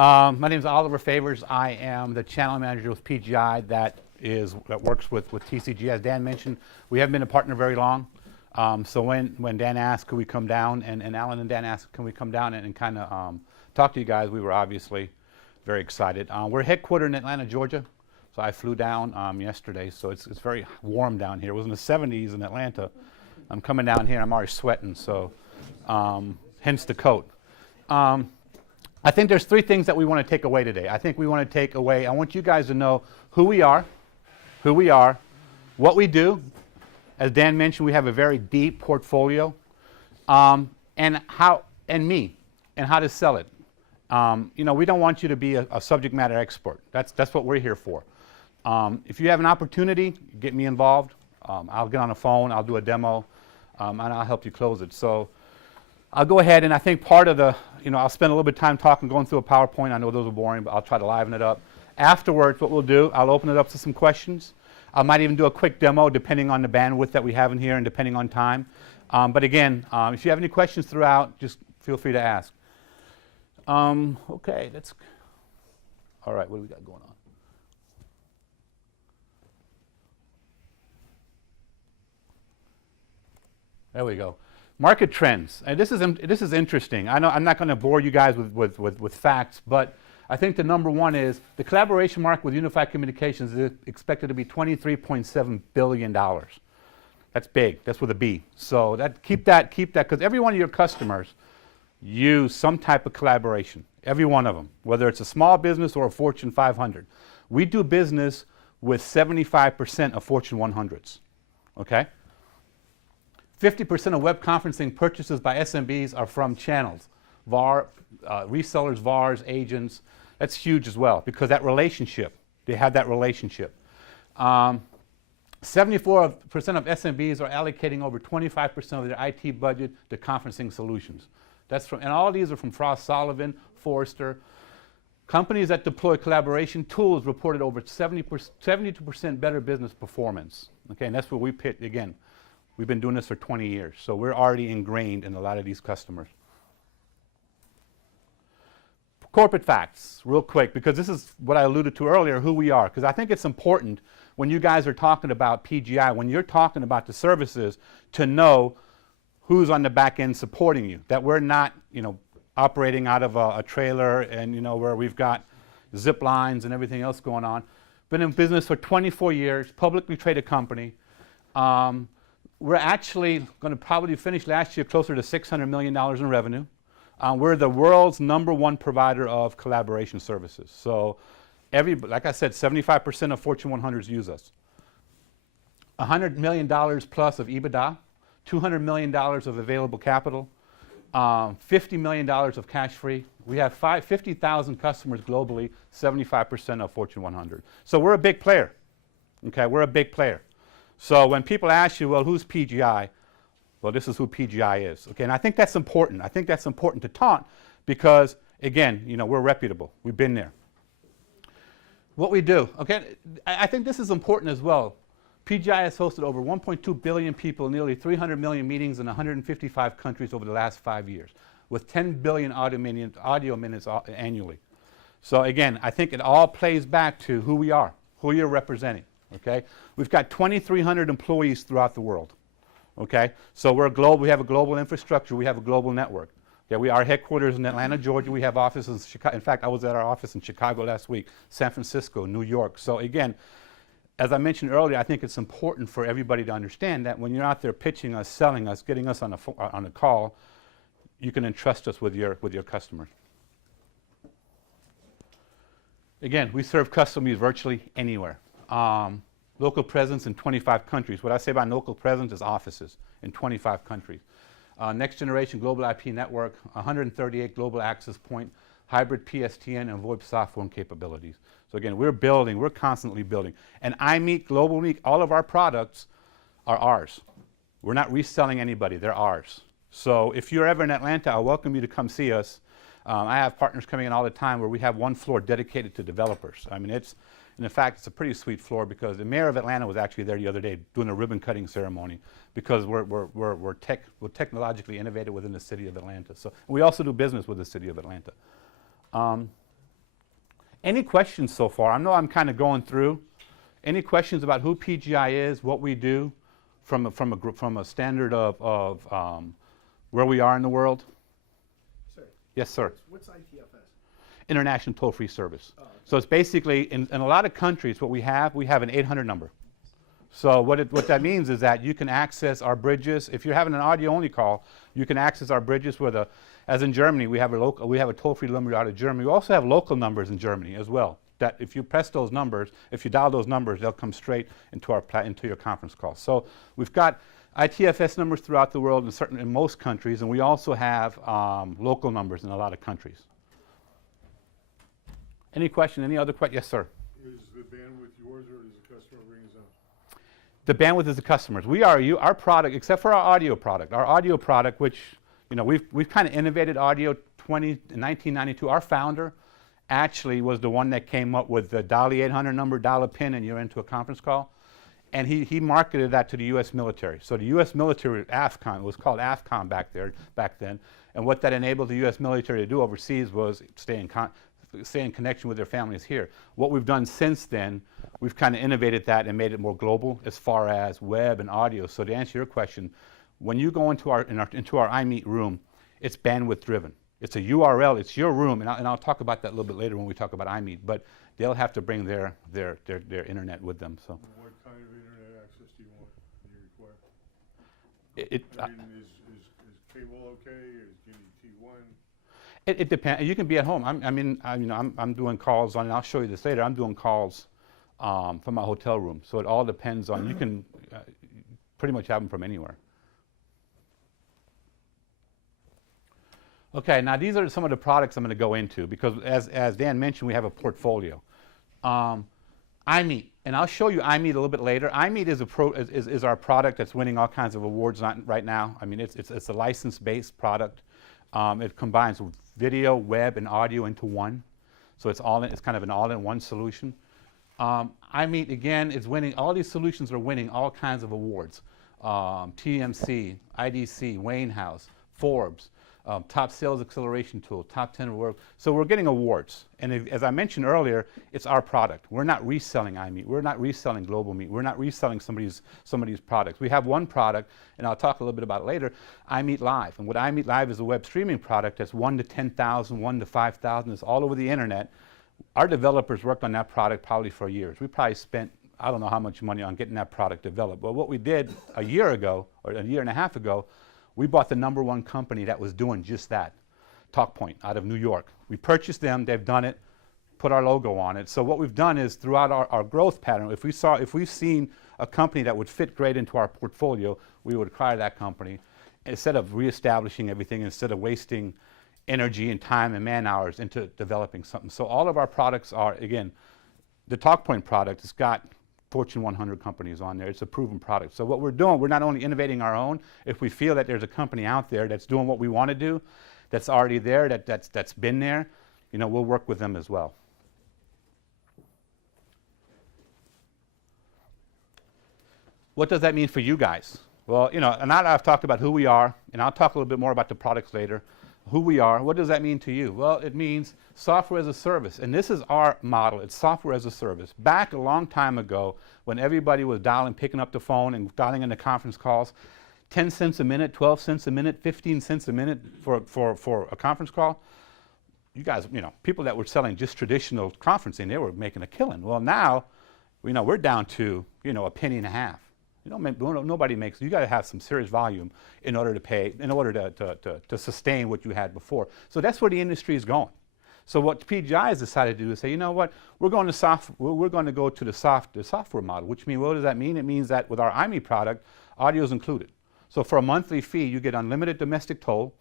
My name is Oliver Favors. I am the channel manager with PGI that works with TCG. As Dan mentioned, we haven't been a partner very long. So when Dan asked, could we come down, and Alan and Dan asked, can we come down and kind of talk to you guys, we were obviously very excited. We're headquartered in Atlanta, Georgia. So I flew down yesterday, so it's very warm down here. It was in the 70s in Atlanta. I'm coming down here, I'm already sweating, so hence the coat. I think there's three things that we want to take away today. I want you guys to know who we are, what we do. As Dan mentioned, we have a very deep portfolio, and how to sell it. We don't want you to be a subject matter expert. That's what we're here for. If you have an opportunity, get me involved. I'll get on the phone, I'll do a demo, and I'll help you close it. So I'll go ahead, and I think part of the, I'll spend a little bit of time going through a PowerPoint. I know those are boring, but I'll try to liven it up. Afterwards, what we'll do, I'll open it up to some questions. I might even do a quick demo depending on the bandwidth that we have in here and depending on time. But again, if you have any questions throughout, just feel free to ask. Okay, all right, what do we got going on? There we go. Market trends, and this is interesting. I know I'm not going to bore you guys with facts, but I think the number one is the collaboration market with unified communications is expected to be $23.7 billion. That's big. That's with a B. So keep that, because every one of your customers use some type of collaboration. Every one of them, whether it's a small business or a Fortune 500. We do business with 75% of Fortune 100s. Okay. 50% of web conferencing purchases by SMBs are from channels, resellers, VARs, agents. That's huge as well, because that relationship, they have that relationship. 74% of SMBs are allocating over 25% of their IT budget to conferencing solutions. And all of these are from Frost Sullivan, Forrester. Companies that deploy collaboration tools reported over 72% better business performance. Okay, and that's where we pitch again. We've been doing this for 20 years, so we're already ingrained in a lot of these customers. Corporate facts, real quick, because this is what I alluded to earlier, who we are, because I think it's important when you guys are talking about PGI, when you're talking about the services, to know who's on the back end supporting you, that we're not, operating out of a trailer and, where we've got zip lines and everything else going on. Been in business for 24 years, publicly traded company. We're actually going to probably finish last year closer to $600 million in revenue. We're the world's #1 provider of collaboration services. So like I said, 75% of Fortune 100s use us. $100 million plus of EBITDA, $200 million of available capital, $50 million of cash free. We have 50,000 customers globally, 75% of Fortune 100. So we're a big player. Okay, we're a big player. So when people ask you, well, who's PGI? Well, this is who PGI is. Okay, and I think that's important. I think that's important to taunt because, again, we're reputable. We've been there. What we do, okay, I think this is important as well. PGI has hosted over 1.2 billion people, nearly 300 million meetings in 155 countries over the last 5 years, with 10 billion audio minutes annually. So again, I think it all plays back to who we are, who you're representing. Okay, we've got 2,300 employees throughout the world. Okay, so we're global. We have a global infrastructure. We have a global network. Okay, our headquarters in Atlanta, Georgia. We have offices in Chicago. In fact, I was at our office in Chicago last week, San Francisco, New York. So again, as I mentioned earlier, I think it's important for everybody to understand that when you're out there pitching us, selling us, getting us on a call, you can entrust us with your customers. Again, we serve customers virtually anywhere. Local presence in 25 countries. What I say about local presence is offices in 25 countries. Next generation global IP network, 138 global access point, hybrid PSTN and VoIP software and capabilities. So again, we're constantly building. And iMeet, Global Meet, all of our products are ours. We're not reselling anybody, they're ours. So if you're ever in Atlanta, I welcome you to come see us. I have partners coming in all the time where we have one floor dedicated to developers. I mean, and in fact, it's a pretty sweet floor because the mayor of Atlanta was actually there the other day doing a ribbon cutting ceremony because we're technologically innovative within the city of Atlanta. So we also do business with the city of Atlanta. Any questions so far? I know I'm kind of going through. Any questions about who PGI is, what we do, from a standard of where we are in the world? Sir, Yes, sir. what's ITFS? International Toll-Free Service. Oh, okay. So it's basically, in a lot of countries, what we have an 800 number. So what that means is that you can access our bridges. If you're having an audio-only call, you can access our bridges with as in Germany, we have a toll-free number out of Germany. We also have local numbers in Germany as well. That if you press those numbers, if you dial those numbers, they'll come straight into into your conference call. So we've got ITFS numbers throughout the world, in most countries, and we also have local numbers in a lot of countries. Any question? Any other question? Yes, sir. Is the bandwidth yours, or does the customer bring his own? The bandwidth is the customers. Our product, except for our audio product, which we've kind of innovated audio in 1992. Our founder actually was the one that came up with the dial the 800 number, dial a pin, and you're into a conference call. And he marketed that to the U.S. military. So the U.S. military, AFCON, it was called AFCON back then. And what that enabled the U.S. military to do overseas was stay in connection with their families here. What we've done since then, we've kind of innovated that and made it more global as far as web and audio. So to answer your question, when you go into our iMeet room, it's bandwidth driven. It's a URL, it's your room, and I'll talk about that a little bit later when we talk about iMeet, but they'll have to bring their internet with them. So What kind of internet access do you want? Do you require? Is cable okay? Do you need T1? It depends. You can be at home. I'm doing calls on, and I'll show you this later. I'm doing calls from my hotel room. So it all depends on. You can pretty much have them from anywhere. Okay, now these are some of the products I'm going to go into because, as Dan mentioned, we have a portfolio. iMeet, and I'll show you iMeet a little bit later. iMeet is our product that's winning all kinds of awards right now. I mean, it's a license-based product. It combines video, web, and audio into one, so it's kind of an all-in-one solution. iMeet again is winning. All these solutions are winning all kinds of awards. TMC, IDC, Wayne House, Forbes. Top sales acceleration tool, top 10 world. So we're getting awards. And as I mentioned earlier, it's our product. We're not reselling iMeet. We're not reselling Global Meet. We're not reselling somebody's products. We have one product, and I'll talk a little bit about it later, iMeet Live. And what iMeet Live is a web streaming product that's 1 to 10,000, 1 to 5,000. It's all over the internet. Our developers worked on that product probably for years. We probably spent, I don't know how much money on getting that product developed. But what we did a year ago, or a year and a half ago, we bought the #1 company that was doing just that, TalkPoint out of New York. We purchased them, they've done it, put our logo on it. So what we've done is throughout our growth pattern, if we've seen a company that would fit great into our portfolio, we would acquire that company instead of reestablishing everything, instead of wasting energy and time and man hours into developing something. So all of our products are, again, the TalkPoint product has got Fortune 100 companies on there. It's a proven product. So what we're doing, we're not only innovating our own. If we feel that there's a company out there that's doing what we want to do, that's already there, that's been there, we'll work with them as well. What does that mean for you guys? Well, now that I've talked about who we are, and I'll talk a little bit more about the products later. Who we are, what does that mean to you? Well, it means software as a service, and this is our model. It's software as a service. Back a long time ago, when everybody was picking up the phone and dialing into conference calls, 10 cents a minute, 12 cents a minute, 15 cents a minute for a conference call. You guys, people that were selling just traditional conferencing, they were making a killing. Well, now, we're down to, a penny and a half. Nobody makes. You got to have some serious volume in order to sustain what you had before. So that's where the industry is going. So what PGI has decided to do is say, you know what, we're going to go to the software model. Which means, what does that mean? It means that with our iMeet product, audio is included. So for a monthly fee, you get unlimited domestic toll,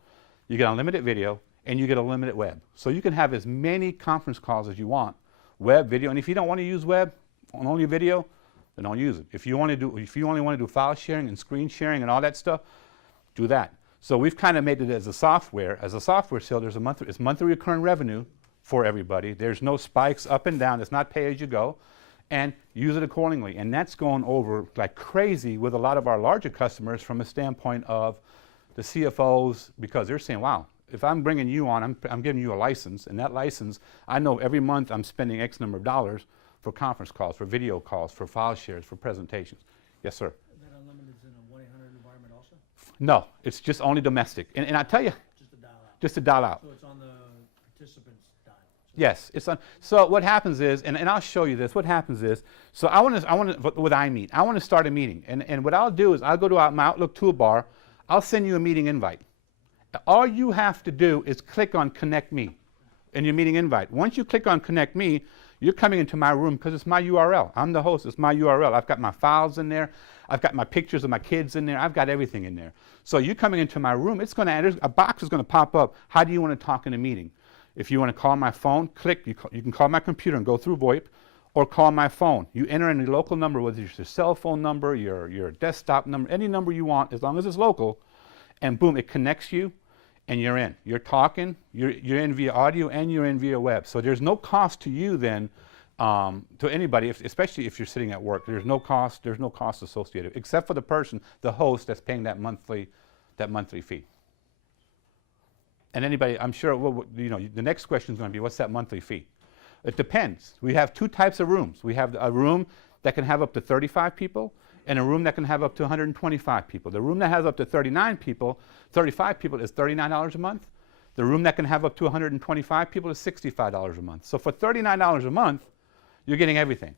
you get unlimited video, and you get unlimited web. So you can have as many conference calls as you want, web, video, and if you don't want to use web, only video, then don't use it. If you only want to do file sharing and screen sharing and all that stuff, do that. So we've kind of made it as a software sale. There's it's monthly recurring revenue for everybody. There's no spikes up and down. It's not pay as you go, and use it accordingly. And that's going over like crazy with a lot of our larger customers from a standpoint of the CFOs, because they're saying, wow, if I'm bringing you on, I'm giving you a license, and that license, I know every month I'm spending X number of dollars for conference calls, for video calls, for file shares, for presentations. Yes, sir. That unlimited is in a 1-800 environment also? No, it's just only domestic. And I tell you, Just a dial out? just to dial out. So it's on the participant's dime? So Yes, it's on. So what happens is, and I'll show you this. What happens is, so I want to with iMeet, I want to start a meeting, and what I'll do is I'll go to my Outlook toolbar. I'll send you a meeting invite. All you have to do is click on Connect Me in your meeting invite. Once you click on Connect Me, you're coming into my room because it's my URL. I'm the host. It's my URL. I've got my files in there. I've got my pictures of my kids in there. I've got everything in there. So you're coming into my room. It's going to a box is going to pop up. How do you want to talk in a meeting? If you want to call my phone, click. You can call my computer and go through VoIP, or call my phone. You enter in your local number, whether it's your cell phone number, your desktop number, any number you want, as long as it's local, and boom, it connects you, and you're in. You're talking. You're in via audio, and you're in via web. So there's no cost to you then, to anybody, especially if you're sitting at work. There's no cost. There's no cost associated, except for the person, the host, that's paying that monthly fee. And anybody, I'm sure, well, you know, the next question is going to be, what's that monthly fee? It depends. We have two types of rooms. We have a room that can have up to 35 people, and a room that can have up to 125 people. The room that has up to 35 people is $39 a month. The room that can have up to 125 people is $65 a month. So for $39 a month, you're getting everything.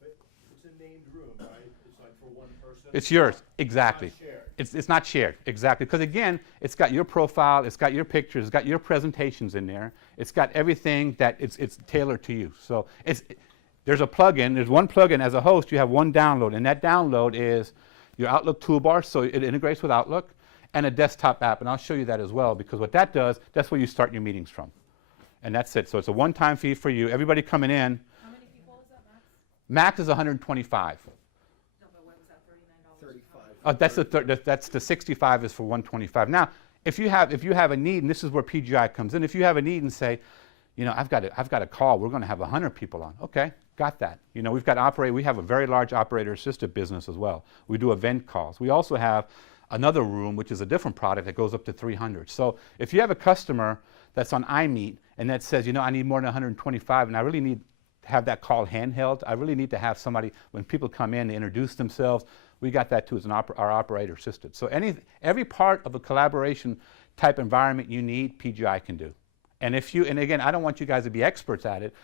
But it's a named room, right? It's like for one person? It's yours, exactly. It's not shared. It's not shared, exactly. Because again, it's got your profile, it's got your pictures, it's got your presentations in there. It's got everything that it's tailored to you. So there's a plugin, there's one plugin as a host, you have one download, and that download is your Outlook toolbar, so it integrates with Outlook, and a desktop app, and I'll show you that as well, because what that does, that's where you start your meetings from. And that's it. So it's a one-time fee for you. Everybody coming in. How many people is that max? Max is 125. No, but what was that, $39? 35. That's the 65 is for 125. Now, if you have a need, and this is where PGI comes in, if you have a need and say, you know, I've got a call, we're going to have 100 people on. Okay, got that. You know, we have a very large operator-assisted business as well. We do event calls. We also have another room, which is a different product that goes up to 300. So if you have a customer that's on iMeet and that says, you know, I need more than 125, and I really need to have that call handheld. I really need to have somebody, when people come in, to introduce themselves. We got that too as our operator assisted. So every part of a collaboration type environment you need, PGI can do. And again, I don't want you guys to be experts at it.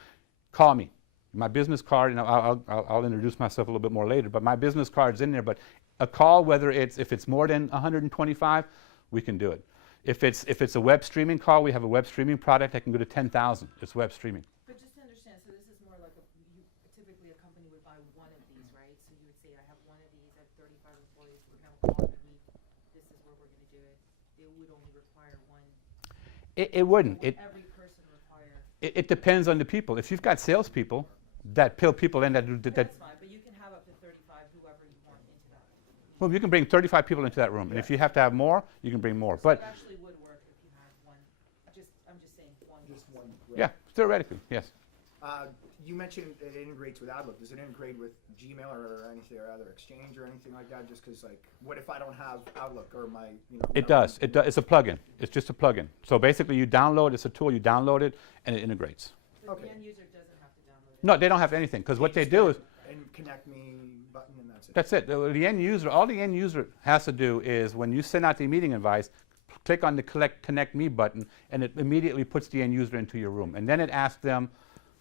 Call me. My business card, and I'll introduce myself a little bit more later, but my business card's in there. But a call, if it's more than 125, we can do it. If it's a web streaming call, we have a web streaming product that can go to 10,000. It's web streaming. But just to understand, so this is more like typically a company would buy one of these, right? So you would say, I have one of these, I have 35 employees, we're going to call it a week, this is where we're going to do it. It would only require one. It wouldn't. Every person require. It depends on the people. If you've got salespeople that pull people in that That's fine, but you can have up to 35, whoever you want into that. well, you can bring 35 people into that room, and if you have to have more, you can bring more. So But it actually would work if you had one. I'm just saying one. Just one. yeah, theoretically, yes. You mentioned it integrates with Outlook. Does it integrate with Gmail or anything or other Exchange or anything like that? Just because, like, what if I don't have Outlook or my, you know? It does. It's a plugin. It's just a plugin. So basically, you download. It's a tool. You download it, and it integrates. But Okay. the end user doesn't have to download it. No, they don't have anything, because what they do is And connect me button and that's it. that's it. The end user, all the end user has to do is when you send out the meeting advice, click on the Connect Me button, and it immediately puts the end user into your room, and then it asks them,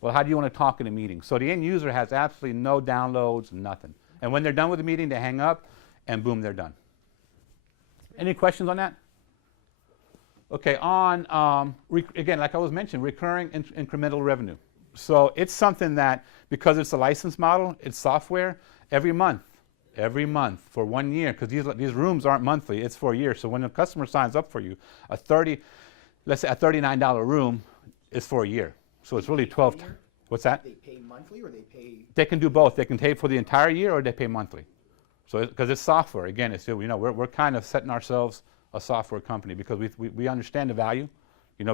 well, how do you want to talk in a meeting? So the end user has absolutely no downloads, nothing. And when they're done with the meeting, they hang up, and boom, they're done. Any questions on that? Okay, again, like I was mentioning, recurring incremental revenue. So it's something that, because it's a license model, it's software, every month for 1 year, because these rooms aren't monthly, it's for a year. So when a customer signs up for you, let's say a $39 room is for a year. So it's really 12. What's that? They pay monthly or they pay? They can do both. They can pay for the entire year, or they pay monthly. So because it's software, again, we're kind of setting ourselves a software company because we understand the value,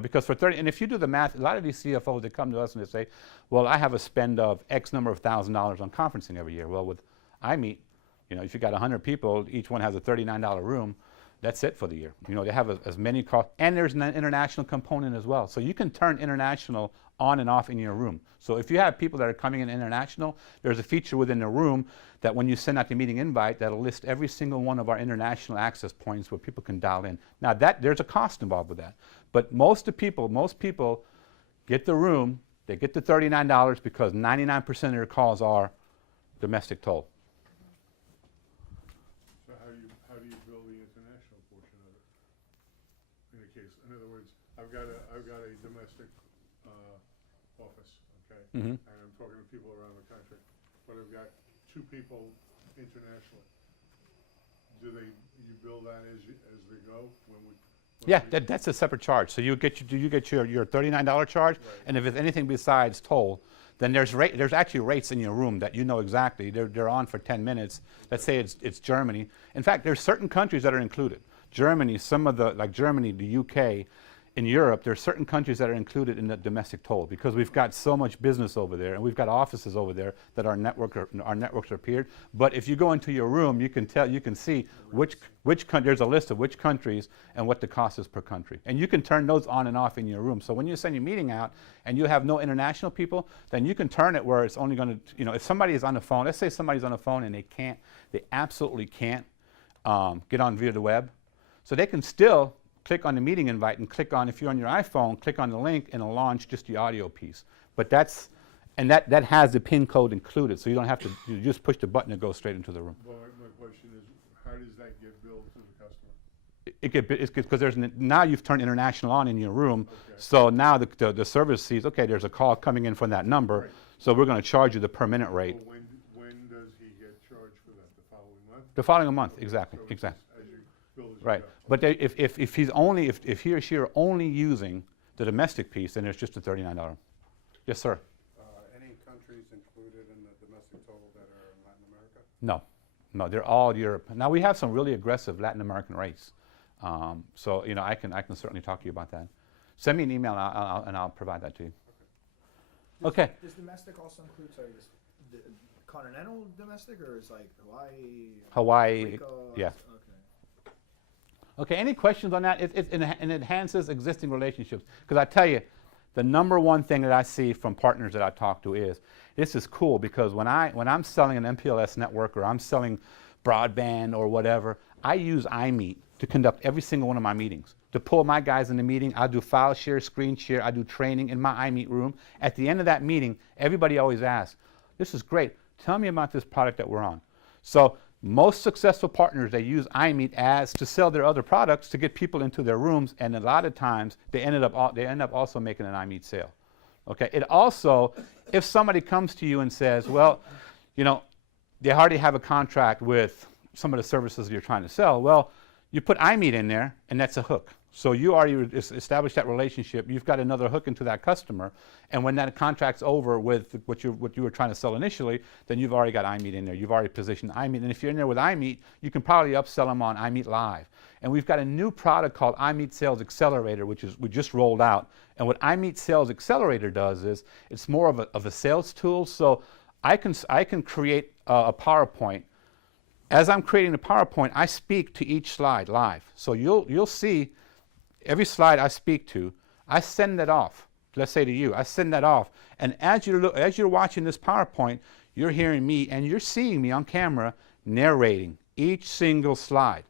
because for 30, and if you do the math, a lot of these CFOs, they come to us and they say, well, I have a spend of X number of $1,000 on conferencing every year. Well, with iMeet, if you got 100 people, each one has a $39 room, That's it for the year. You know, they have as many calls, and there's an international component as well. So you can turn international on and off in your room. So if you have people that are coming in international, there's a feature within the room that when you send out the meeting invite, that'll list every single one of our international access points where people can dial in. Now there's a cost involved with that. But most people get the room, they get the $39 because 99% of their calls are domestic toll. So how do you build the international portion of it? In other words, I've got a domestic office, okay? Mhm. And I'm talking to people around the country, but I've got 2 people internationally. You build that as they go Yeah, that's a separate charge. So you get your $39 charge, Right. and if it's anything besides toll, then there's actually rates in your room that you know exactly. They're on for 10 minutes. Let's say it's Germany. In fact, there's certain countries that are included. Germany, like Germany, the UK, in Europe, there are certain countries that are included in the domestic toll because we've got so much business over there, and we've got offices over there that our networks are peered. But if you go into your room, you can see which there's a list of which countries and what the cost is per country, and you can turn those on and off in your room. So when you send your meeting out and you have no international people, then you can turn it where it's only going to, if somebody is on the phone, let's say somebody's on the phone and they absolutely can't get on via the web, so they can still click on the meeting invite and click on, if you're on your iPhone, click on the link and it'll launch just the audio piece. But that has the PIN code included, so you don't have to, you just push the button and go straight into the room. Well, my question is, how does that get billed to the customer? It's because now you've turned international on in your room, Okay. so now the service sees, okay, there's a call coming in from that number, Right. so we're going to charge you the per minute rate. Well, when does he get charged for that? The following month? The following month, Okay, exactly, so it's exactly. just as you bill as you Right, go. but if he or she are only using the domestic piece, then it's just a $39. Yes, sir. Any countries included in the domestic total that are in Latin America? No, they're all Europe. Now we have some really aggressive Latin American rates, so I can certainly talk to you about that. Send me an email and I'll provide that to you. Okay. Does domestic also include, the continental domestic, or is like Hawaii, Rico, yeah. Okay. Okay, any questions on that? It enhances existing relationships. Because I tell you, the number one thing that I see from partners that I talk to is, this is cool because when I'm selling an MPLS network or I'm selling broadband or whatever, I use iMeet to conduct every single one of my meetings. To pull my guys in the meeting, I do file share, screen share, I do training in my iMeet room. At the end of that meeting, everybody always asks, this is great, tell me about this product that we're on. So most successful partners, they use iMeet as to sell their other products to get people into their rooms, and a lot of times they end up also making an iMeet sale. Okay. It also, if somebody comes to you and says, well, they already have a contract with some of the services you're trying to sell, well, you put iMeet in there, and that's a hook. So you already established that relationship. You've got another hook into that customer, and when that contract's over with what you were trying to sell initially, then you've already got iMeet in there. You've already positioned iMeet, and if you're in there with iMeet, you can probably upsell them on iMeet Live. And we've got a new product called iMeet Sales Accelerator, we just rolled out. And what iMeet Sales Accelerator does is it's more of a sales tool. So I can create a PowerPoint. As I'm creating the PowerPoint, I speak to each slide live. So you'll see every slide I speak to, I send that off. Let's say to you, I send that off. And as you're watching this PowerPoint, you're hearing me and you're seeing me on camera narrating each single slide.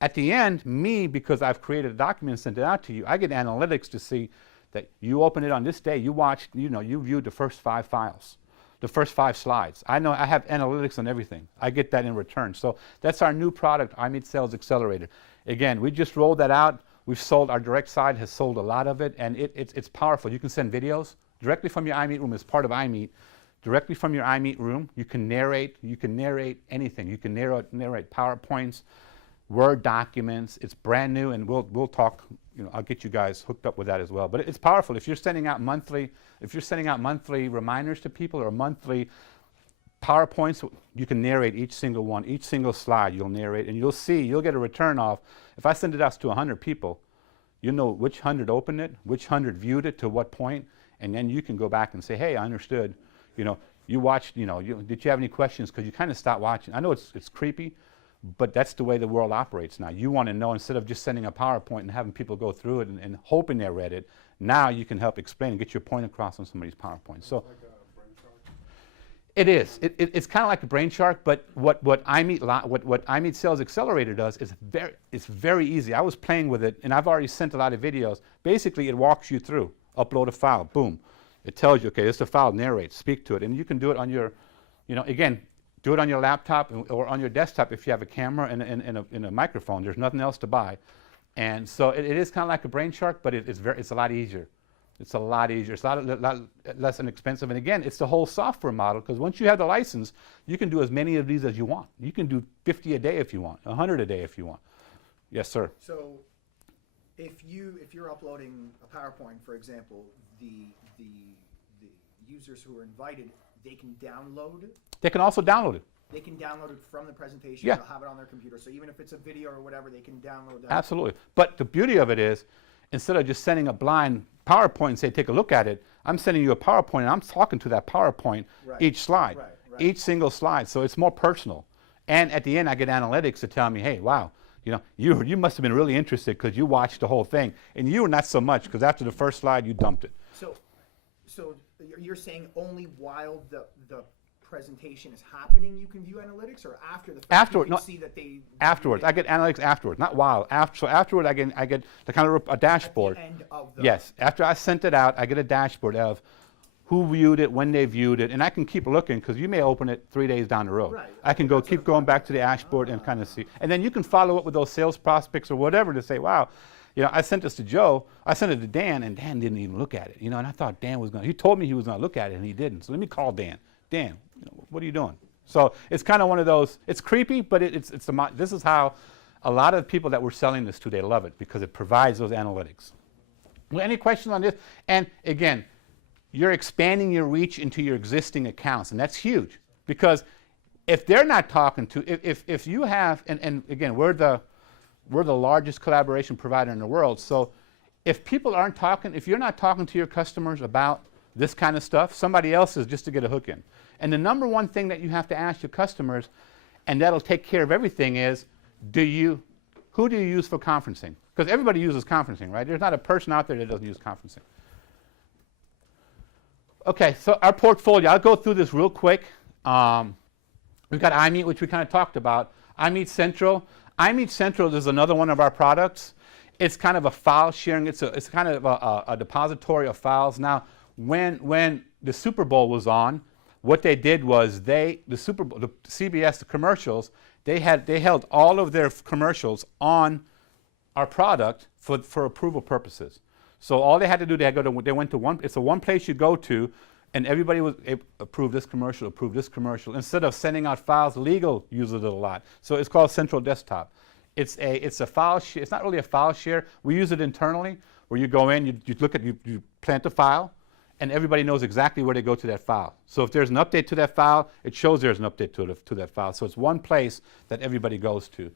At the end, me, because I've created a document and sent it out to you, I get analytics to see that you open it on this day, you watched, you viewed the first 5 files, the first 5 slides. I know I have analytics on everything. I get that in return. So that's our new product, iMeet Sales Accelerator. Again, we just rolled that out. We've sold, our direct side has sold a lot of it, and it's powerful. You can send videos directly from your iMeet room as part of iMeet. Directly from your iMeet room, you can narrate anything. You can narrate PowerPoints, Word documents. It's brand new, and we'll talk, I'll get you guys hooked up with that as well. But it's powerful. If you're sending out monthly reminders to people or monthly PowerPoints, you can narrate each single one, each single slide you'll narrate, and you'll get a return off. If I send it out to 100 people, you know which 100 opened it, which 100 viewed it to what point, and then you can go back and say, hey, I understood. You watched, did you have any questions? Because you kind of stopped watching. I know it's creepy, But that's the way the world operates now. You want to know, instead of just sending a PowerPoint and having people go through it and hoping they read it, now you can help explain and get your point across on somebody's PowerPoint. So Like a brain shark? it is. It's kind of like a brain shark, but what iMeet Sales Accelerator does is it's very easy. I was playing with it, and I've already sent a lot of videos. Basically, it walks you through. Upload a file, boom. It tells you, okay, this is a file, narrate, speak to it, and you can do it on your, again, do it on your laptop or on your desktop if you have a camera and a microphone. There's nothing else to buy, and so it is kind of like a brain shark, but it's a lot easier. It's a lot easier. It's a lot less inexpensive. And again, it's the whole software model, because once you have the license, you can do as many of these as you want. You can do 50 a day if you want, 100 a day if you want. Yes, sir. So, if you're uploading a PowerPoint, for example, the users who are invited, they can download it. They can also download it. They can download it from the presentation. Yeah. They'll have it on their computer. So even if it's a video or whatever, they can download that. Absolutely. But the beauty of it is, instead of just sending a blind PowerPoint and say, take a look at it, I'm sending you a PowerPoint and I'm talking to that PowerPoint each slide, each single slide. So it's more personal. And at the end, I get analytics to tell me, hey, wow, you must have been really interested because you watched the whole thing. And you not so much, because after the first slide, you dumped it. So you're saying only while the presentation is happening you can view analytics, or after the fact Afterward, you can no, see that they afterwards. I get analytics afterwards, not while. So afterward, I get the kind of a dashboard. at the end of the Yes, after I sent it out, I get a dashboard of who viewed it, when they viewed it, and I can keep looking, because you may open it 3 days down the road. Right. I can keep going back to the dashboard and kind of see. And then you can follow up with those sales prospects or whatever to say, wow, I sent this to Joe, I sent it to Dan, and Dan didn't even look at it. And I thought Dan was going to, he told me he was going to look at it, and he didn't. So let me call Dan. Dan, what are you doing? So it's kind of one of those, it's creepy, but this is how a lot of people that we're selling this to, they love it, because it provides those analytics. Well, any questions on this? And again, you're expanding your reach into your existing accounts, and that's huge, because if they're not talking to, if you have, and again, we're the largest collaboration provider in the world, so if people aren't talking, if you're not talking to your customers about this kind of stuff, somebody else is, just to get a hook in. And the number one thing that you have to ask your customers, and that'll take care of everything, is who do you use for conferencing? Because everybody uses conferencing, right? There's not a person out there that doesn't use conferencing. Okay, so our portfolio, I'll go through this real quick. We've got iMeet, which we kind of talked about. iMeet Central. iMeet Central is another one of our products. It's kind of a file sharing. It's kind of a depository of files. Now, when the Super Bowl was on, what they did was the CBS, the commercials, they held all of their commercials on our product for approval purposes. So all they had to do, they went to one. It's the one place you go to, and everybody was approve this commercial, approve this commercial. Instead of sending out files, legal uses it a lot. So it's called Central Desktop. It's a file share. It's not really a file share. We use it internally, where you go in, you look at, you plant a file, and everybody knows exactly where to go to that file. So if there's an update to that file, it shows there's an update to that file. So it's one place that everybody goes to.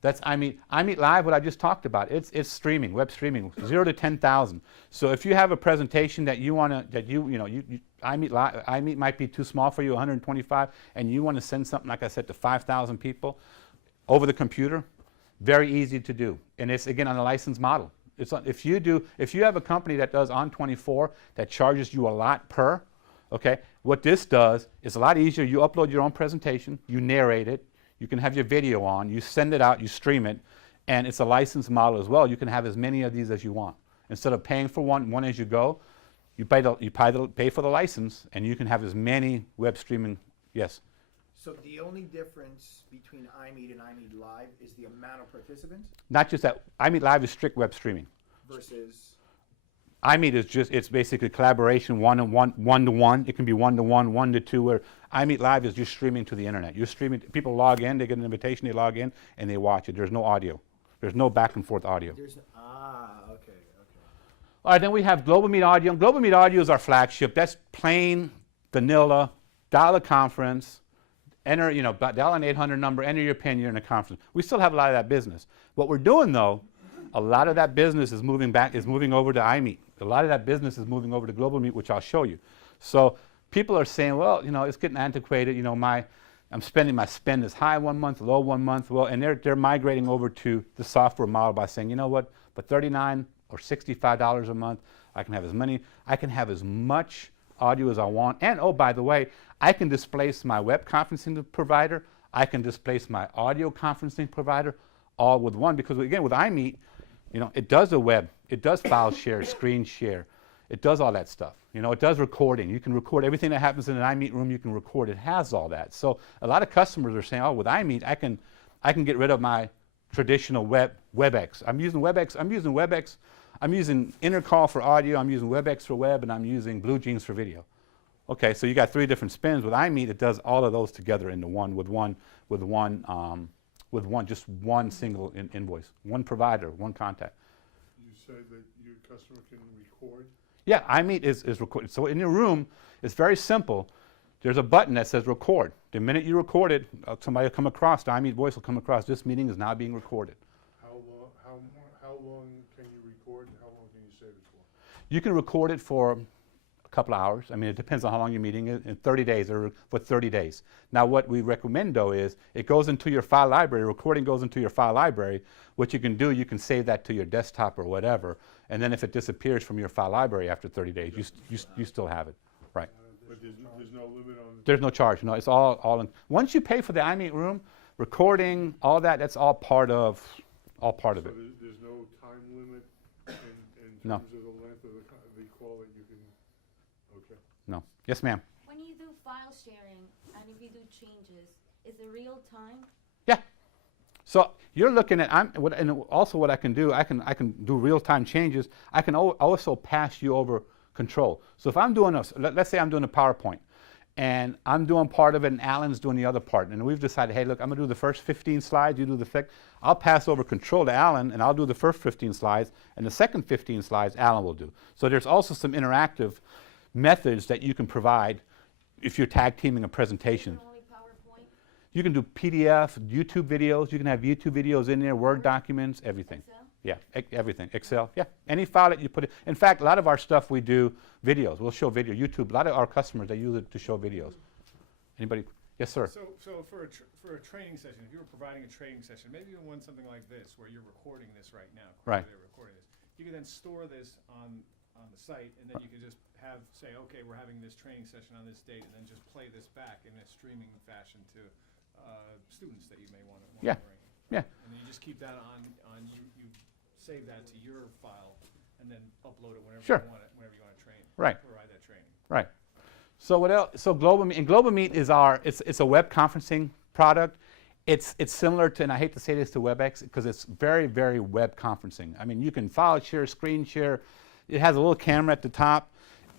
That's iMeet. iMeet Live, what I just talked about, it's streaming, web streaming, 0 to 10,000. So if you have a presentation that you want to, iMeet might be too small for you, 125, and you want to send something, like I said, to 5,000 people over the computer, very easy to do. And it's, again, on a license model. If you have a company that does On24 that charges you a lot per, okay, what this does is a lot easier. You upload your own presentation, you narrate it, you can have your video on, you send it out, you stream it, and it's a license model as well. You can have as many of these as you want. Instead of paying for one as you go, you pay for the license, and you can have as many web streaming. Yes. So the only difference between iMeet and iMeet Live is the amount of participants Not just that. iMeet Live is strict web streaming. versus. iMeet is it's basically collaboration one-to-one. It can be one-to-one, one-to-two, where iMeet Live is just streaming to the internet. You're streaming, people log in, they get an invitation, they log in, and they watch it. There's no audio. There's no back and forth audio. Okay. All right, then we have Global Meet Audio. Global Meet Audio is our flagship. That's plain, vanilla, dial a conference, enter, dial an 800 number, enter your PIN, you're in a conference. We still have a lot of that business. What we're doing, though, a lot of that business is moving over to iMeet. A lot of that business is moving over to Global Meet, which I'll show you. So people are saying, well, it's getting antiquated. my spend is high one month, low one month. Well, and they're migrating over to the software model by saying, you know what, for $39 or $65 a month, I can have as much audio as I want. And oh, by the way, I can displace my web conferencing provider. I can displace my audio conferencing provider, all with one. Because again, with iMeet, it does the web, it does file share, screen share, it does all that stuff. It does recording. You can record everything that happens in an iMeet room. You can record. It has all that. So a lot of customers are saying, oh, with iMeet, I can get rid of my traditional WebEx. I'm using WebEx. I'm using Intercall for audio. I'm using WebEx for web, and I'm using BlueJeans for video. Okay, so you got 3 different spins. With iMeet, it does all of those together into one with just one single invoice, one provider, one contact. You said that your customer can record? Yeah, iMeet is recorded. So in your room, it's very simple. There's a button that says record. The minute you record it, somebody will come across, the iMeet voice will come across, this meeting is now being recorded. How long can you record and how long can you save it for? You can record it for a couple of hours. I mean, it depends on how long your meeting is, in 30 days or for 30 days. Now, what we recommend, though, is it goes into your file library. Recording goes into your file library. What you can do, you can save that to your desktop or whatever, and then if it disappears from your file library after 30 days, you still have it. Right. But there's no limit on? There's no charge. No, it's all in. Once you pay for the iMeet room, recording, all that, that's all part of it. So there's no time limit in No. terms of the length of the call that you can, okay. No. Yes, ma'am. When you do file sharing and if you do changes, is it real time? Yeah. So you're looking at, and also what I can do, I can do real-time changes. I can also pass you over control. So if I'm doing let's say I'm doing a PowerPoint, and I'm doing part of it, and Alan's doing the other part, and we've decided, hey, look, I'm gonna do the first 15 slides, you do the second. I'll pass over control to Alan, and I'll do the first 15 slides, and the second 15 slides Alan will do. So there's also some interactive methods that you can provide if you're tag teaming a presentation. Only PowerPoint, You can do PDF, YouTube videos. You can have YouTube videos in there, Word documents, everything. Excel? Yeah, everything. Excel, yeah. Any file that you put in. In fact, a lot of our stuff we do videos. We'll show video. YouTube, a lot of our customers, they use it to show videos. Anybody? Yes, sir. So for a training session, if you were providing a training session, maybe even one something like this, where you're recording this right now. Right. They're recording this. You can then store this on the site, and then you can just say, okay, we're having this training session on this date, and then just play this back in a streaming fashion to students that you may want to Yeah. bring. Yeah. And then you just keep that on you save that to your file, and then upload it whenever Sure. you want it, whenever you want to train. Right. Provide that training. Right. So what else? So GlobalMeet is it's a web conferencing product. It's similar to, and I hate to say this to WebEx because it's very, very web conferencing. I mean, you can file share, screen share. It has a little camera at the top.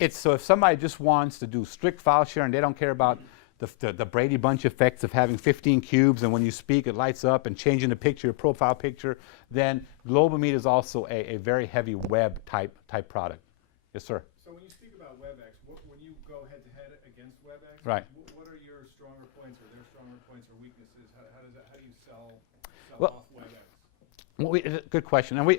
So if somebody just wants to do strict file share and they don't care about the Brady Bunch effects of having 15 cubes and when you speak it lights up and changing the picture, your profile picture, then GlobalMeet is also a very heavy web type product. Yes, sir. So when you speak about WebEx, when you go head to head against WebEx, Right. What are your stronger points or their stronger points or weaknesses? How do you sell Well, off WebEx? Well, good question. And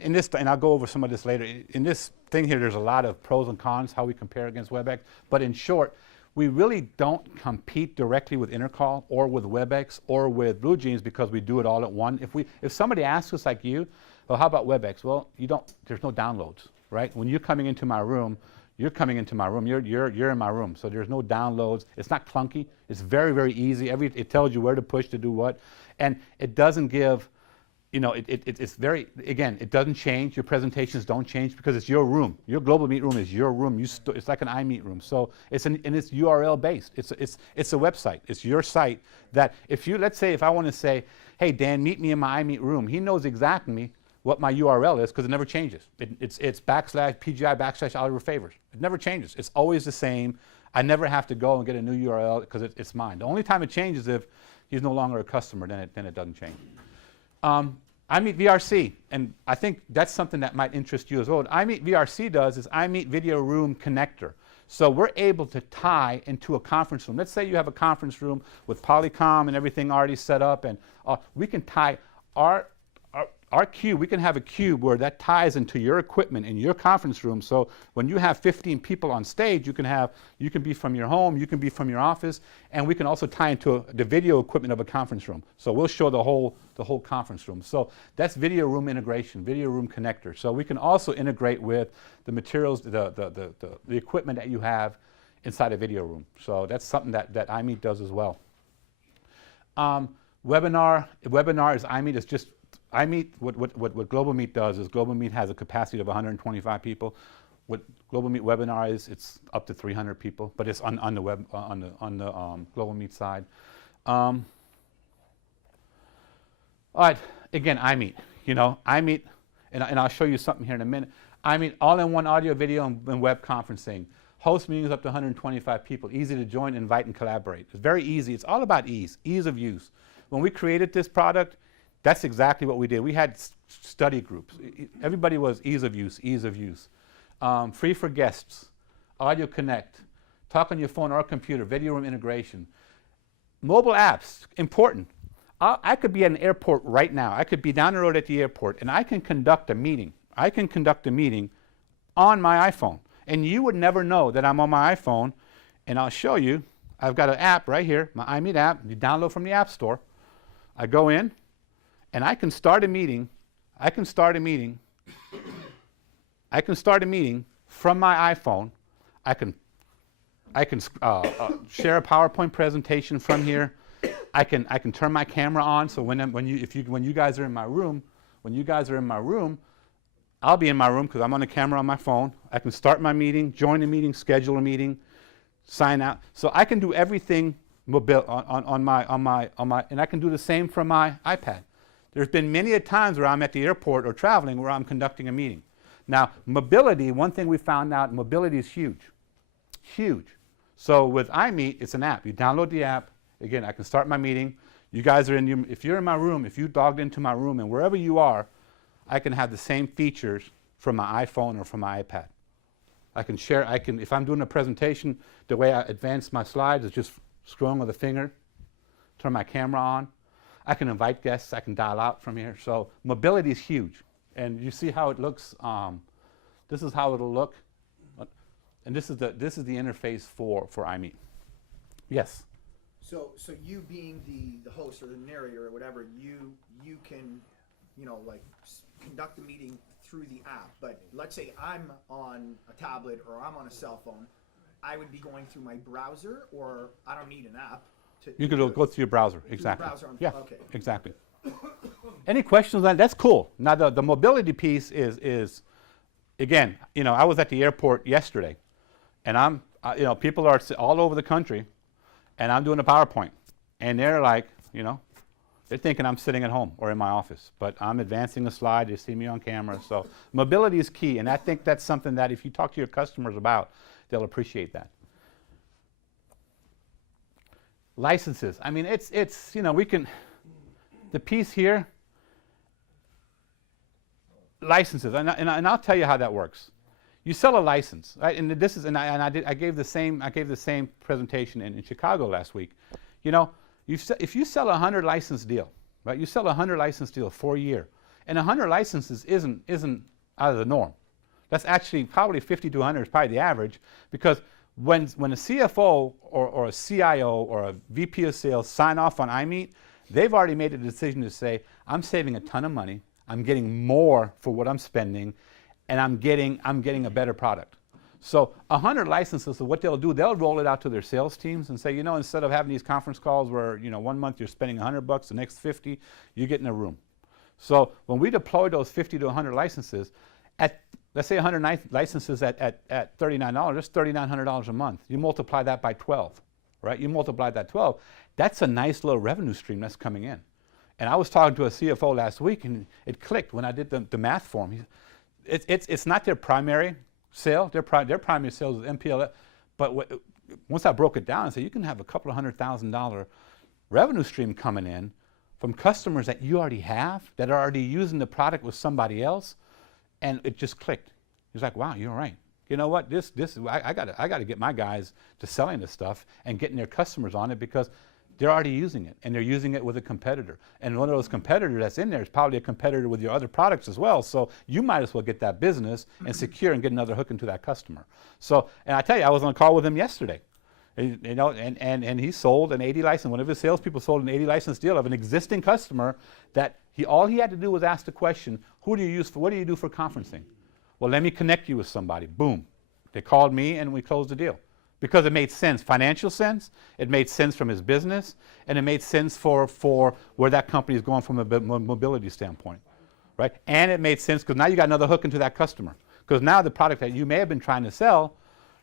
in this, and I'll go over some of this later. In this thing here, there's a lot of pros and cons how we compare against WebEx. But in short, we really don't compete directly with Intercall or with WebEx or with BlueJeans because we do it all at one. If somebody asks us like you, well, how about WebEx? Well, there's no downloads, right? When you're coming into my room, you're in my room. So there's no downloads. It's not clunky. It's very, very easy. It tells you where to push to do what. And it doesn't give, it's very, again, it doesn't change. Your presentations don't change because it's your room. Your GlobalMeet room is your room. It's like an iMeet room. So it's URL based. It's a website. It's your site that let's say if I want to say, hey, Dan, meet me in my iMeet room, he knows exactly what my URL is because it never changes. It's /PGI /Oliver Favors. It never changes. It's always the same. I never have to go and get a new URL because it's mine. The only time it changes if he's no longer a customer, then it doesn't change. iMeet VRC, and I think that's something that might interest you as well. What iMeet VRC does is iMeet Video Room Connector. So we're able to tie into a conference room. Let's say you have a conference room with Polycom and everything already set up, and we can tie our our cube, we can have a cube where that ties into your equipment in your conference room. So when you have 15 people on stage, you can be from your home, you can be from your office, and we can also tie into the video equipment of a conference room. So we'll show the whole conference room. So that's video room integration, video room connector. So we can also integrate with the materials, the equipment that you have inside a video room. So that's something that iMeet does as well. Webinars, iMeet is just, iMeet, what Global Meet does is Global Meet has a capacity of 125 people. What Global Meet Webinar is, it's up to 300 people, but it's on the web, on the Global Meet side. All right, again, iMeet, iMeet, and I'll show you something here in a minute. iMeet, all-in-one audio, video, and web conferencing. Host meetings up to 125 people, easy to join, invite, and collaborate. It's very easy. It's all about ease of use. When we created this product, that's exactly what we did. We had study groups. Everybody was ease of use. Free for guests, audio connect, talk on your phone or computer, video room integration. Mobile apps, important. I could be at an airport right now. I could be down the road at the airport, and I can conduct a meeting. On my iPhone. And you would never know that I'm on my iPhone, and I'll show you. I've got an app right here, my iMeet app. You download from the App Store. I go in, and I can start a meeting. I can start a meeting from my iPhone. I can share a PowerPoint presentation from here. I can turn my camera on. So when you guys are in my room, I'll be in my room because I'm on the camera on my phone. I can start my meeting, join a meeting, schedule a meeting, sign out. So I can do everything mobile on my, and I can do the same from my iPad. There's been many a times where I'm at the airport or traveling where I'm conducting a meeting. Now, mobility, one thing we found out, mobility is huge. So with iMeet, it's an app. You download the app. Again, I can start my meeting. You guys are if you're in my room, if you logged into my room, and wherever you are, I can have the same features from my iPhone or from my iPad. I can share, if I'm doing a presentation, the way I advance my slides is just scrolling with a finger, turn my camera on. I can invite guests, I can dial out from here. So mobility is huge. And you see how it looks, this is how it'll look. And this is the interface for iMeet. Yes? So you being the host or the narrator or whatever, you can, conduct the meeting through the app. But let's say I'm on a tablet or I'm on a cell phone, I would be going through my browser, or I don't need an app. You could go through your browser, exactly. Yeah, okay. Exactly. Any questions on that? That's cool. Now the mobility piece is again, I was at the airport yesterday, and people are all over the country, and I'm doing a PowerPoint, and they're like, they're thinking I'm sitting at home or in my office, but I'm advancing a slide. They see me on camera. So mobility is key, and I think that's something that if you talk to your customers about, they'll appreciate that. Licenses. I mean, it's we can, the piece here, licenses, and I'll tell you how that works. You sell a license, right? And this is, I gave the same presentation in Chicago last week. If you sell a 100 license deal, right? You sell a 100 license deal for a year, and 100 licenses isn't out of the norm. That's actually probably 50 to 100 is probably the average, because when a CFO or a CIO or a VP of sales sign off on iMeet, they've already made a decision to say, I'm saving a ton of money, I'm getting more for what I'm spending, and I'm getting a better product. So 100 licenses, so what they'll do, they'll roll it out to their sales teams and say, instead of having these conference calls where, 1 month you're spending $100, the next 50, you get in a room. So when we deploy those 50 to 100 licenses, let's say 100 licenses at $39, that's $3,900 a month. You multiply that by 12, right? You multiply that 12, that's a nice little revenue stream that's coming in. And I was talking to a CFO last week, and it clicked when I did the math for him. It's not their primary sale. Their primary sales is MPLS. But once I broke it down, I said, you can have a couple of $100,000 revenue stream coming in from customers that you already have, that are already using the product with somebody else, and it just clicked. He's like, wow, you're right. You know what? I got to get my guys to selling this stuff and getting their customers on it, because They're already using it, and they're using it with a competitor. And one of those competitors that's in there is probably a competitor with your other products as well. So you might as well get that business and secure and get another hook into that customer. So, and I tell you, I was on a call with him yesterday. You know, and he sold an 80 license. One of his salespeople sold an 80 license deal of an existing customer that all he had to do was ask the question, who do you use for, what do you do for conferencing? Well, let me connect you with somebody. Boom. They called me and we closed the deal. Because it made sense, financial sense, it made sense from his business, and it made sense for where that company is going from a mobility standpoint, right? And it made sense because now you got another hook into that customer. Because now the product that you may have been trying to sell,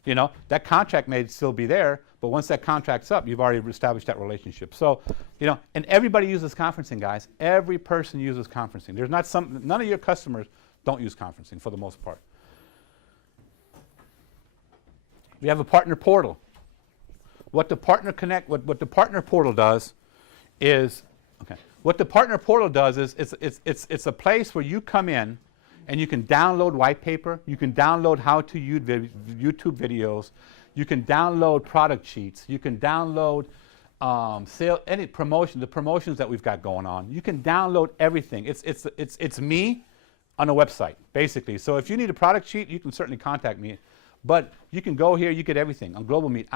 you know, that contract may still be there, but once that contract's up, you've already established that relationship. So, you know, and everybody uses conferencing, guys. Every person uses conferencing. There's not none of your customers don't use conferencing for the most part. We have a partner portal. What the partner portal does is, it's a place where you come in and you can download white paper, you can download how to use YouTube videos, you can download product sheets, you can download any promotion, the promotions that we've got going on. You can download everything. It's me on a website, basically. So if you need a product sheet, you can certainly contact me. But you can go here, you get everything on Global Meet.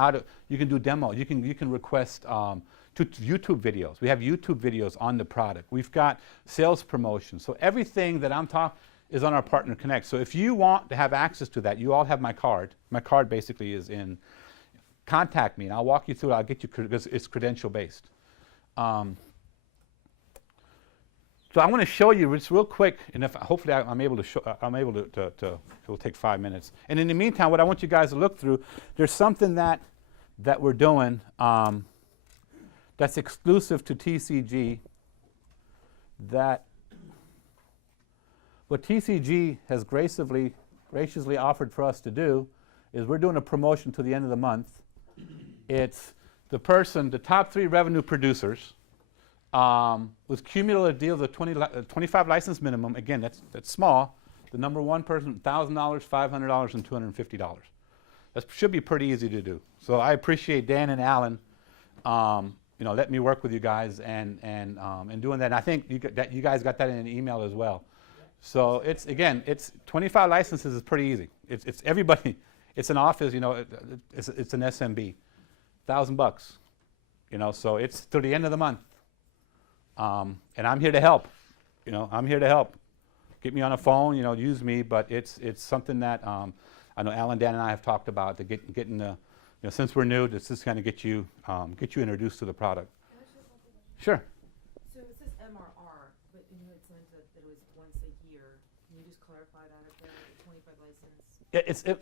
You can do demos. You can request YouTube videos. We have YouTube videos on the product. We've got sales promotions. So everything that I'm talking is on our Partner Connect. So if you want to have access to that, you all have my card. My card basically is in. Contact me, and I'll walk you through it. I'll get you because it's credential based. So I want to show you just real quick, and hopefully I'm able to show. I'm able to. It will take 5 minutes. And in the meantime, what I want you guys to look through, there's something that we're doing that's exclusive to TCG. That what TCG has graciously offered for us to do is we're doing a promotion to the end of the month. It's the top 3 revenue producers. With cumulative deals of 25 license minimum, again, that's small. The number one person, $1,000, $500, and $250. That should be pretty easy to do. So I appreciate Dan and Alan, you know, let me work with you guys and doing that. And I think you guys got that in an email as well. So it's 25 licenses is pretty easy. It's everybody. It's an office, you know. It's an SMB, $1,000, you know. So it's through the end of the month. And I'm here to help. You know, I'm here to help. Get me on a phone. You know, use me. But it's something that I know Alan, Dan, and I have talked about to getting the. You know, since we're new, this is kind of get you introduced to the product. Can I ask you a couple questions? Sure. So it says MRR, but you had said that it was once a year. Can you just clarify that if they're 25 license?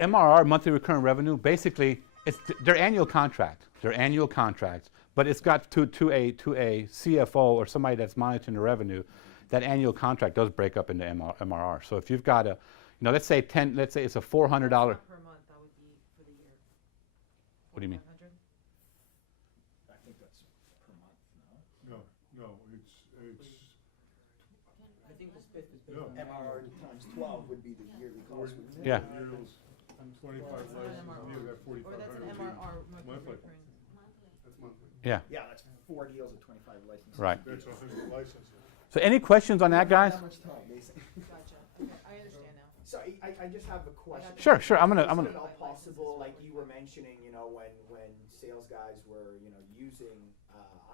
MRR, monthly recurring revenue. Basically, it's their annual contract. Their annual contracts. But it's got to a CFO or somebody that's monitoring the revenue. That annual contract does break up into MRR. So if you've got a, you know, let's say it's a $400. Per month, that would be for the year. What do you mean? 500? I think that's per month, No, it's, I think the spiff is based No. on MRR times 12 would be the yearly cost. wouldn't it? Yeah. Deals, 25 That's not an licenses, MRR. deals at Or that's an 4,500 MRR, Monthly. monthly recurring. That's monthly. Yeah. Yeah, that's 4 deals at 25 licenses. Right. That's 100 licenses. So any questions on that, guys? Not much time, basically. Gotcha. Okay, I understand now. So I just have a question. Sure. I'm Is gonna. it at all possible, like you were mentioning, you know, when sales guys were, you know, using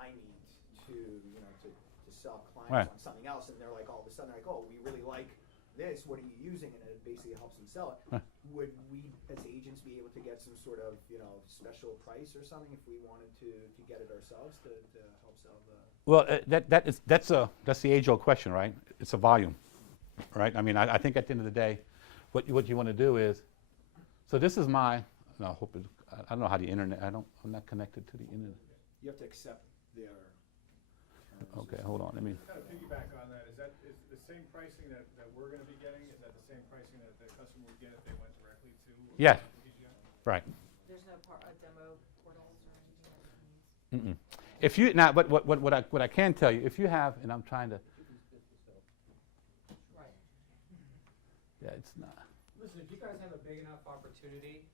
iNeeds to, you know, to sell clients Right. on something else, and they're like, all of a sudden, like, oh, we really like this. What are you using? And it basically helps them sell it. Right. Would we, as agents, be able to get some sort of, you know, special price or something if we wanted to get it ourselves to help sell the? Well, that's the age-old question, right? It's a volume, right? I mean, I think at the end of the day, what you want to do is, so this is my. No, I don't know how the internet. I'm not connected to the internet. You have to accept their terms. Okay, hold on. Let me. Kind of piggyback on that, is the same pricing that we're gonna be getting, is that the same pricing that the customer would get if they went directly to? Yes. PGI? Right. There's no demo portals or anything like that? If you now, but what I can tell you, if you have, and I'm trying to. Right. Yeah, it's not. Listen, if you guys have a big enough opportunity,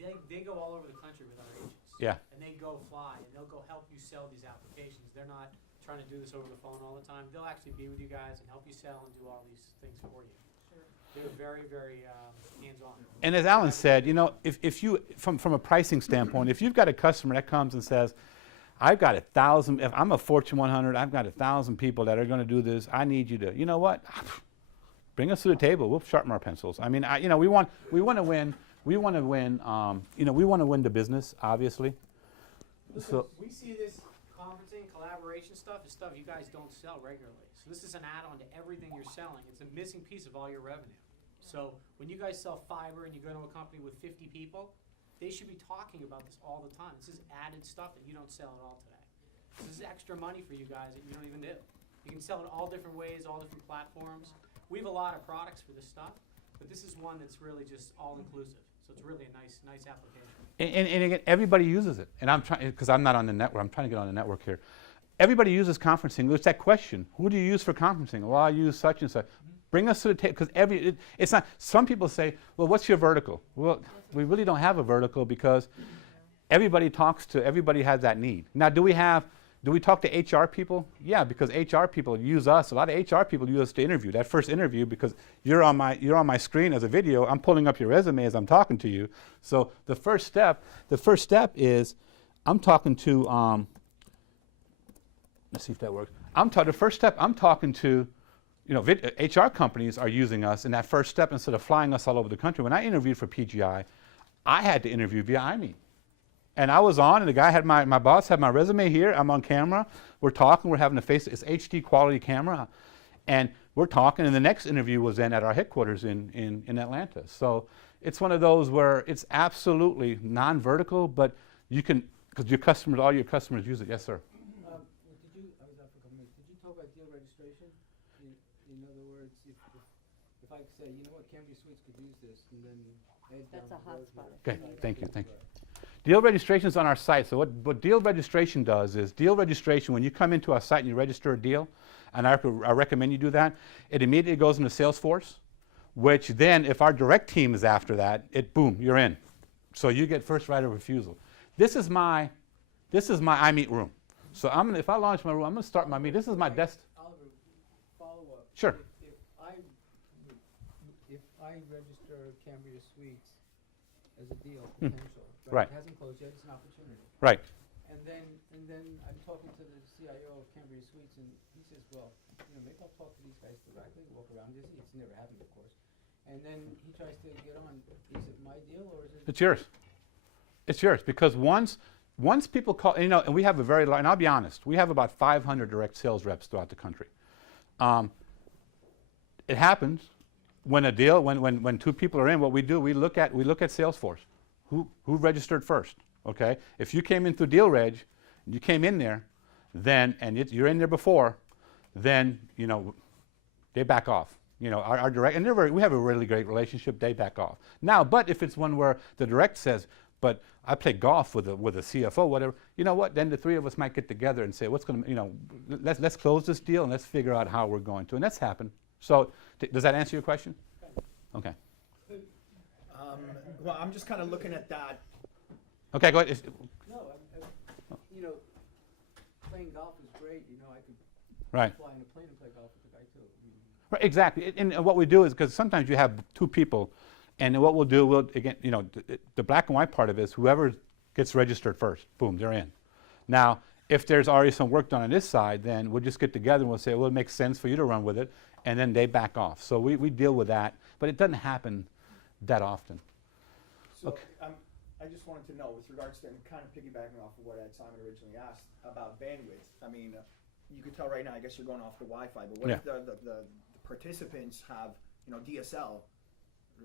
they go all over the country with our agents. Yeah. And they go fly, and they'll go help you sell these applications. They're not trying to do this over the phone all the time. They'll actually be with you guys and help you sell and do all these things for you. They're very, very hands-on. And as Alan said, you know, if you, from a pricing standpoint, if you've got a customer that comes and says, I've got 1,000, if I'm a Fortune 100, I've got 1,000 people that are going to do this, I need you to, you know what, bring us to the table, we'll sharpen our pencils. I mean, you know, we want to win, you know, we want to win the business, obviously. Listen, So, we see this conferencing, collaboration stuff is stuff you guys don't sell regularly. So this is an add-on to everything you're selling. It's a missing piece of all your revenue. So when you guys sell fiber and you go to a company with 50 people, they should be talking about this all the time. This is added stuff that you don't sell at all today. This is extra money for you guys that you don't even do. You can sell it all different ways, all different platforms. We have a lot of products for this stuff, but this is one that's really just all-inclusive. So it's really a nice application. and again, everybody uses it. And I'm trying, because I'm not on the network, I'm trying to get on the network here. Everybody uses conferencing. There's that question, who do you use for conferencing? Well, I use such and such. Bring us to the table, because it's not, some people say, well, what's your vertical? Well, we really don't have a vertical because everybody has that need. Now, do we talk to HR people? Yeah, because HR people use us. A lot of HR people use us to interview. That first interview, because you're on my screen as a video, I'm pulling up your resume as I'm talking to you. So the first step is I'm talking to, let's see if that works. The first step, I'm talking to, you know, HR companies are using us in that first step instead of flying us all over the country. When I interviewed for PGI, I had to interview via iMeet. And I was on, and the guy had my boss had my resume here. I'm on camera. We're talking. We're having it's HD quality camera. And we're talking, and the next interview was then at our headquarters in Atlanta. So it's one of those where it's absolutely non-vertical, but you can, because all your customers use it. Yes, sir. I was out for a couple minutes. Did you talk about deal registration? In other words, if I say, you know what, Cambria Suites could use this, and then head down That's a the road hotspot. here. Okay, thank you. Deal registration is on our site. So what deal registration does is, deal registration, when you come into our site and you register a deal, and I recommend you do that, it immediately goes into Salesforce, which then, if our direct team is after that, boom, you're in. So you get first right of refusal. This is my iMeet room. So if I launch my room, I'm going to start my meet. This is my desk. Oliver, follow up. Sure. If I register Cambria Suites as a deal potential, Right. It hasn't closed yet, it's an opportunity. Right. And then I'm talking to the CIO of Cambria Suites, and he says, well, you know, maybe I'll talk to these guys directly, walk around this. It's never happened, of course. And then he tries to get on. Is it my deal or is it? It's yours. It's yours, because once people call, you know, and we have a very large, and I'll be honest, we have about 500 direct sales reps throughout the country. It happens when a deal, when two people are in, what we do, we look at Salesforce. Who registered first? Okay, if you came in through Deal Reg, and you came in there, then you're in there before, then you know they back off. You know, our direct, and we have a really great relationship. They back off. Now, but if it's one where the direct says, but I play golf with a CFO, whatever, you know what? Then the three of us might get together and say, what's going to, you know, let's close this deal and let's figure out how we're going to, and that's happened. So, does that answer your question? Okay. Well, I'm just kind of looking at that. Okay, go ahead. No, you know, playing golf is great. You know, I could Right. fly in a plane and play golf with the guy too. I mean, Right, exactly. And what we do is, because sometimes you have two people, and what we'll do, again, you know, the black and white part of it is whoever gets registered first, boom, they're in. Now, if there's already some work done on this side, then we'll just get together and we'll say, well, it makes sense for you to run with it, and then they back off. So we deal with that, but it doesn't happen that often. So Okay. I just wanted to know, with regards to, and kind of piggybacking off of what Ed Simon originally asked about bandwidth. I mean, you could tell right now, I guess you're going off the Wi-Fi, but what if the participants have, you know, DSL,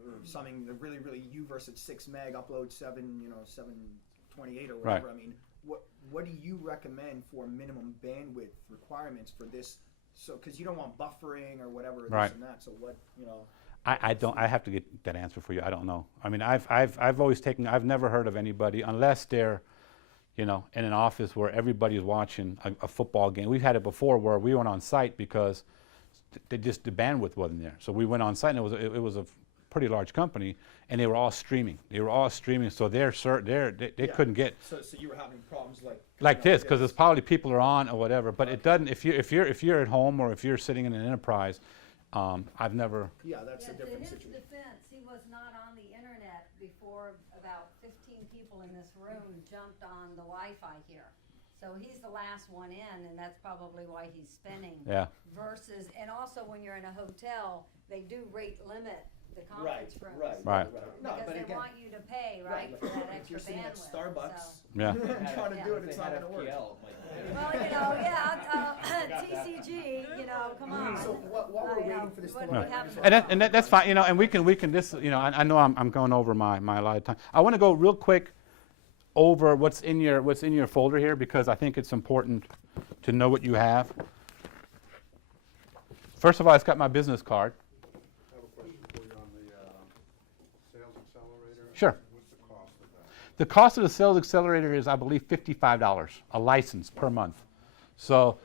or something that really U versus 6 meg, upload 728 or whatever. Right. I mean, what do you recommend for minimum bandwidth requirements for this? So, because you don't want buffering or whatever, Right. this and that. So what, you know? I have to get that answer for you. I don't know. I mean, I've always I've never heard of anybody, unless they're, you know, in an office where everybody's watching a football game. We've had it before where we went on site because the bandwidth wasn't there. So we went on site, and it was a pretty large company, and they were all streaming. So they Yeah. couldn't get So you were having problems like. like this, because it's probably people are on or whatever. But it doesn't. If you're at home or if you're sitting in an enterprise, I've never. Yeah, that's a Yeah, different to his situation. defense, he was not on the internet before about 15 people in this room jumped on the Wi-Fi here. So he's the last one in, and that's probably why he's spinning. Yeah. Versus, and also when you're in a hotel, they do rate limit the Right, conference rooms. Right. No, Because but they again, want you to pay, right, for that if you're extra sitting at bandwidth, Starbucks, so. Yeah. trying to do it, If it's they not had gonna work. FPL, it might- Well, you know, yeah, TCG, you know, come on. So while we're waiting for this to What load, we have is- And that's fine, and we can this, I know I'm going over my allotted time. I want to go real quick over what's in your folder here, because I think it's important to know what you have. First of all, it's got my business card. I have a question for you on the sales accelerator. Sure. What's the cost of that? The cost of the sales accelerator is, I believe, $55 a license per month. So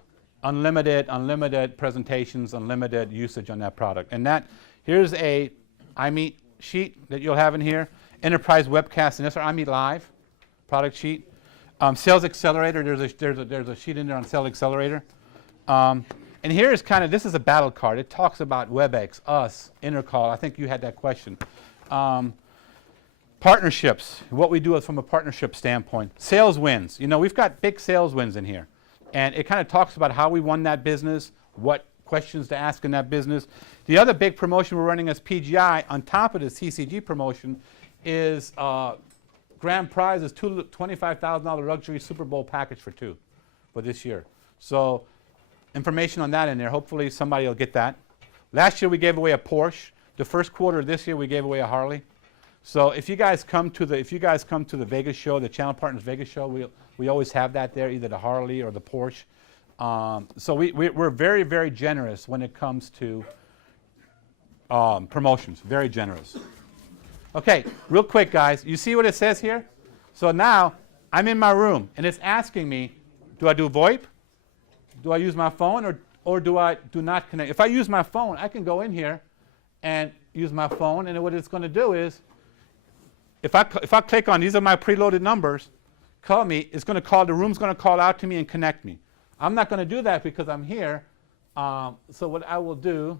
unlimited presentations, unlimited usage on that product. And here's a iMeet sheet that you'll have in here. Enterprise webcast, and that's our iMeet Live product sheet. Sales accelerator, there's a sheet in there on sales accelerator. And here is this is a battle card. It talks about WebEx, us, Intercall. I think you had that question. Partnerships, what we do is from a partnership standpoint. Sales wins. We've got big sales wins in here. And it kind of talks about how we won that business, what questions to ask in that business. The other big promotion we're running as PGI, on top of the CCG promotion, is grand prize is $25,000 luxury Super Bowl package for 2 for this year. So information on that in there. Hopefully somebody will get that. Last year we gave away a Porsche. The first quarter of this year we gave away a Harley. So if you guys come to the Vegas show, the Channel Partners Vegas show, we always have that there, either the Harley or the Porsche. So we're very, very generous when it comes to promotions. Very generous. Okay, real quick, guys. You see what it says here? So now I'm in my room, and it's asking me, do I do VoIP? Do I use my phone, or do I do not connect? If I use my phone, I can go in here and use my phone, and what it's going to do is, if I click on these are my preloaded numbers, call me. It's going to call. The room's going to call out to me and connect me. I'm not going to do that because I'm here. So what I will do.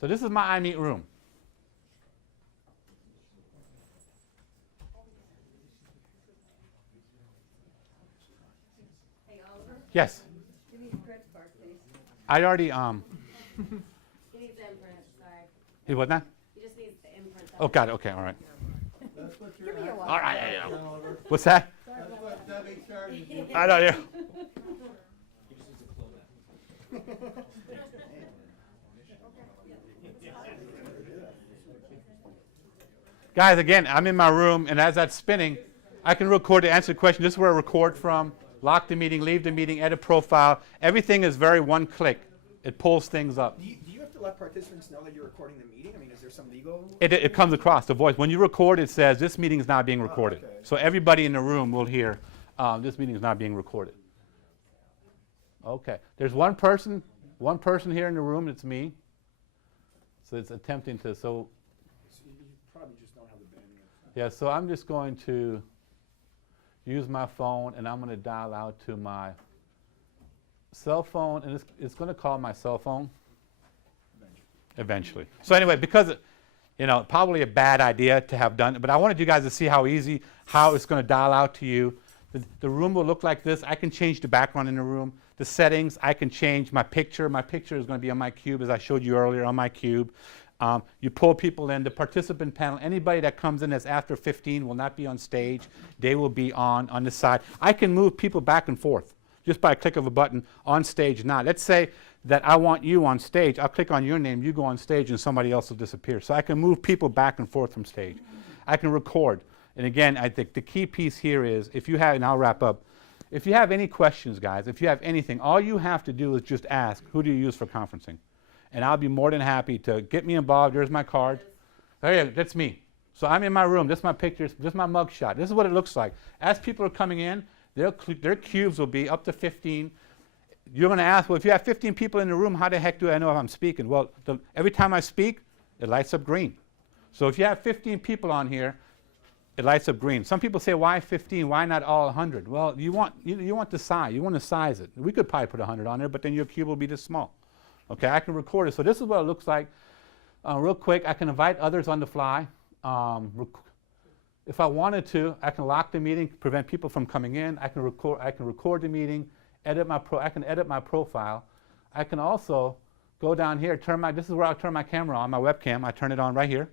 So this is my iMeet room. Hey, Oliver, Yes. give me your credit card, please. I already He needs the imprint, sorry. He what now? He just needs the imprint. Oh, got it. Okay, all right. That's what Give me your wallet. All right. Yeah. What's that? That's what Debbie charges you. I know. Yeah. Guys, again, I'm in my room, and as that's spinning, I can record to answer the question. This is where I record from. Lock the meeting, leave the meeting, edit profile. Everything is very one click. It pulls things up. Do you have to let participants know that you're recording the meeting? I mean, is there some legal? It comes across the voice. When you record, it says this meeting is not being recorded. okay. So everybody in the room will hear this meeting is not being recorded. Okay. There's one person here in the room. It's me. So it's attempting to. So You probably just don't have the bandwidth. yeah. So I'm just going to use my phone, and I'm going to dial out to my cell phone, and it's going to call my cell phone. Eventually. So anyway, because probably a bad idea to have done it, but I wanted you guys to see how it's going to dial out to you. The room will look like this. I can change the background in the room. The settings, I can change my picture. My picture is going to be on my cube, as I showed you earlier, on my cube. You pull people in. The participant panel, anybody that comes in that's after 15 will not be on stage. They will be on the side. I can move people back and forth just by a click of a button on stage now. Let's say that I want you on stage. I'll click on your name, you go on stage, and somebody else will disappear. So I can move people back and forth from stage. I can record. And again, I think the key piece here is, if you have, and I'll wrap up, if you have any questions, guys, if you have anything, all you have to do is just ask, who do you use for conferencing? And I'll be more than happy to get me involved. There's my card. Oh yeah, that's me. So I'm in my room. This is my picture. This is my mug shot. This is what it looks like. As people are coming in, their cubes will be up to 15. you're going to ask, well, if you have 15 people in the room, how the heck do I know if I'm speaking? Well, every time I speak, it lights up green. So if you have 15 people on here, it lights up green. Some people say, why 15? Why not all 100? Well, you want the size. You want to size it. We could probably put 100 on there, but then your cube will be this small. Okay, I can record it. So this is what it looks like. Real quick, I can invite others on the fly. If I wanted to, I can lock the meeting, prevent people from coming in. I can record the meeting, I can edit my profile. I can also go down here, this is where I'll turn my camera on, my webcam. I turn it on right here.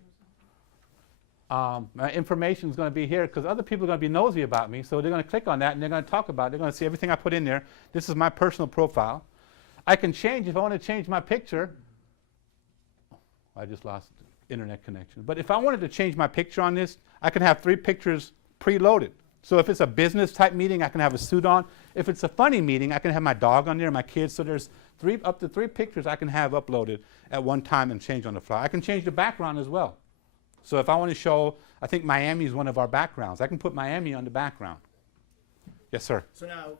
My information is going to be here because other people are going to be nosy about me, so they're going to click on that and they're going to talk about it. They're going to see everything I put in there. This is my personal profile. I can change, if I want to change my picture, I just lost internet connection. But if I wanted to change my picture on this, I can have 3 pictures preloaded. So if it's a business type meeting, I can have a suit on. If it's a funny meeting, I can have my dog on there, my kids. So there's up to 3 pictures I can have uploaded at one time and change on the fly. I can change the background as well. So if I want to show, I think Miami is one of our backgrounds. I can put Miami on the background. Yes, sir. So now,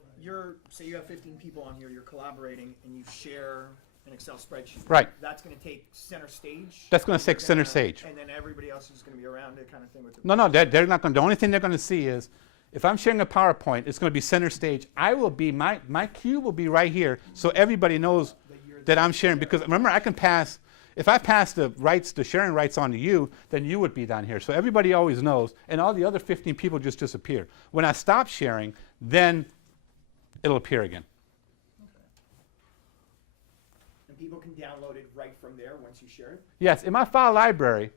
say you have 15 people on here, you're collaborating, and you share an Excel spreadsheet. Right. That's going to take center stage? That's going to take center stage. And then everybody else is going to be around it kind of thing? No, they're not going to. The only thing they're going to see is, if I'm sharing a PowerPoint, it's going to be center stage. I will be, my cube will be right here, so everybody knows that I'm sharing. Because remember, I can pass, if I pass the sharing rights on to you, then you would be down here. So everybody always knows, and all the other 15 people just disappear. When I stop sharing, then it'll appear again. And people can download it right from there once you share it? Yes, in my file library,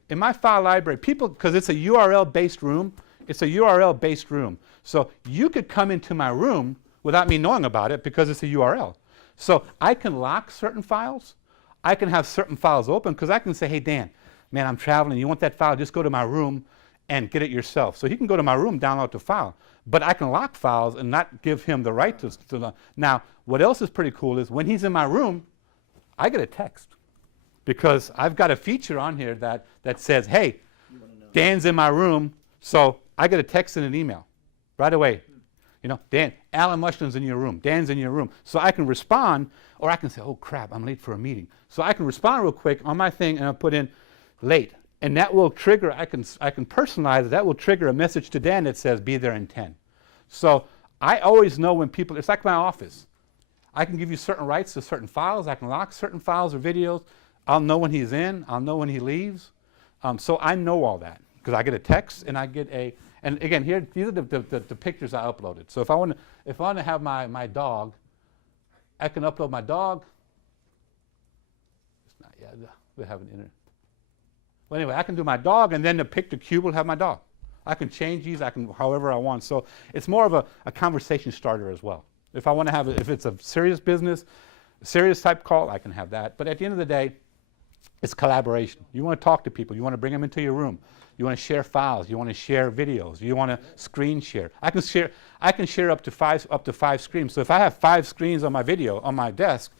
people, because it's a URL-based room, So you could come into my room without me knowing about it because it's a URL. So I can lock certain files. I can have certain files open because I can say, hey, Dan, man, I'm traveling. You want that file? Just go to my room and get it yourself. So he can go to my room, download the file. But I can lock files and not give him the right to. Now, what else is pretty cool is when he's in my room, I get a text. Because I've got a feature on here that says, hey, Dan's in my room. So I get a text and an email right away. You know, Dan, Alan Mushlin's in your room. Dan's in your room. So I can respond, or I can say, oh, crap, I'm late for a meeting. So I can respond real quick on my thing, and I'll put in late. And that will trigger, I can personalize it. That will trigger a message to Dan that says, be there in 10. So I always know when people, it's like my office. I can give you certain rights to certain files. I can lock certain files or videos. I'll know when he's in. I'll know when he leaves. So I know all that because I get a text and I get a, and again, here, these are the pictures I uploaded. So if I want to have my dog, I can upload my dog. It's not yet. We have an internet. Well, anyway, I can do my dog, and then the picture cube will have my dog. I can change these. I can however I want. So it's more of a conversation starter as well. If I want to have, if it's a serious business, serious type call, I can have that. But at the end of the day, it's collaboration. You want to talk to people. You want to bring them into your room. You want to share files. You want to share videos. You want to screen share. I can share up to five screens. So if I have 5 screens on my video on my desk,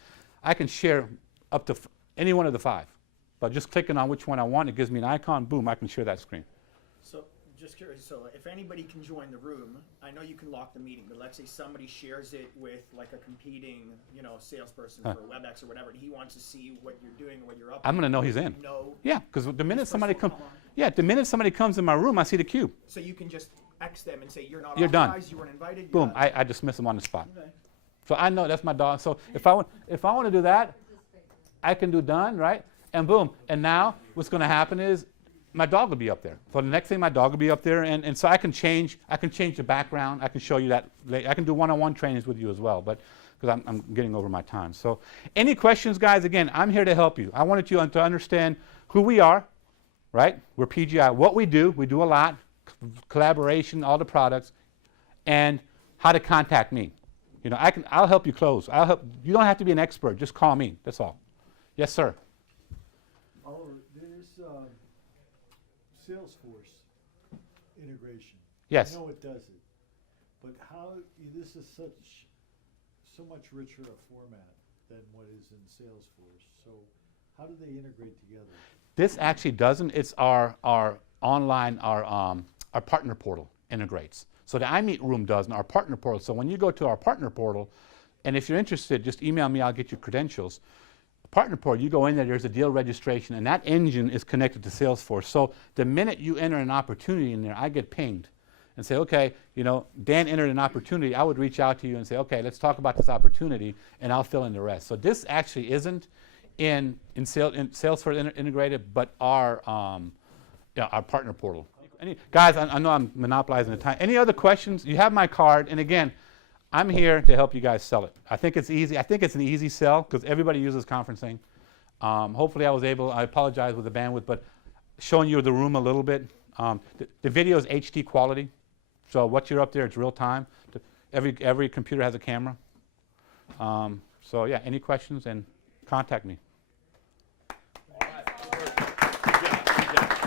I can share up to any one of the 5. By just clicking on which one I want, it gives me an icon. Boom, I can share that screen. So just curious. So if anybody can join the room, I know you can lock the meeting, but let's say somebody shares it with like a competing, salesperson for WebEx or whatever, and he wants to see what you're doing or what you're up to. I'm going to know he's in. No. Yeah, because the minute somebody comes in my room, I see the cube. So you can just X them and say you're not You're done. authorized, you weren't invited. Boom, I dismiss them on the spot. Okay. So I know that's my dog. So if I want to do that, I can do done, right? And boom. And now what's going to happen is my dog will be up there. So the next thing, my dog will be up there, and so I can change the background. I can show you that. I can do one-on-one trainings with you as well, but because I'm getting over my time. So any questions, guys? Again, I'm here to help you. I wanted you to understand who we are, right? We're PGI. What we do a lot, collaboration, all the products, and how to contact me. I'll help you close. You don't have to be an expert. Just call me. That's all. Yes, sir. Oliver, there's Salesforce integration. Yes. I know it does it, but this is so much richer a format than what is in Salesforce. So how do they integrate together? This actually doesn't. It's our online, our partner portal integrates. So the iMeet room does, and our partner portal. So when you go to our partner portal, And if you're interested, just email me, I'll get you credentials. Partner portal, you go in there, there's a deal registration, and that engine is connected to Salesforce. So the minute you enter an opportunity in there, I get pinged and say, okay, you know, Dan entered an opportunity. I would reach out to you and say, okay, let's talk about this opportunity, and I'll fill in the rest. So this actually isn't in Salesforce integrated, but our partner portal. Guys, I know I'm monopolizing the time. Any other questions? You have my card, and again, I'm here to help you guys sell it. I think it's easy. I think it's an easy sell because everybody uses conferencing. Hopefully I apologize with the bandwidth, but showing you the room a little bit. The video is HD quality, so what you're up there, it's real time. Every computer has a camera. So yeah, any questions, and contact me.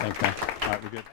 Thanks, man. All right, we're good.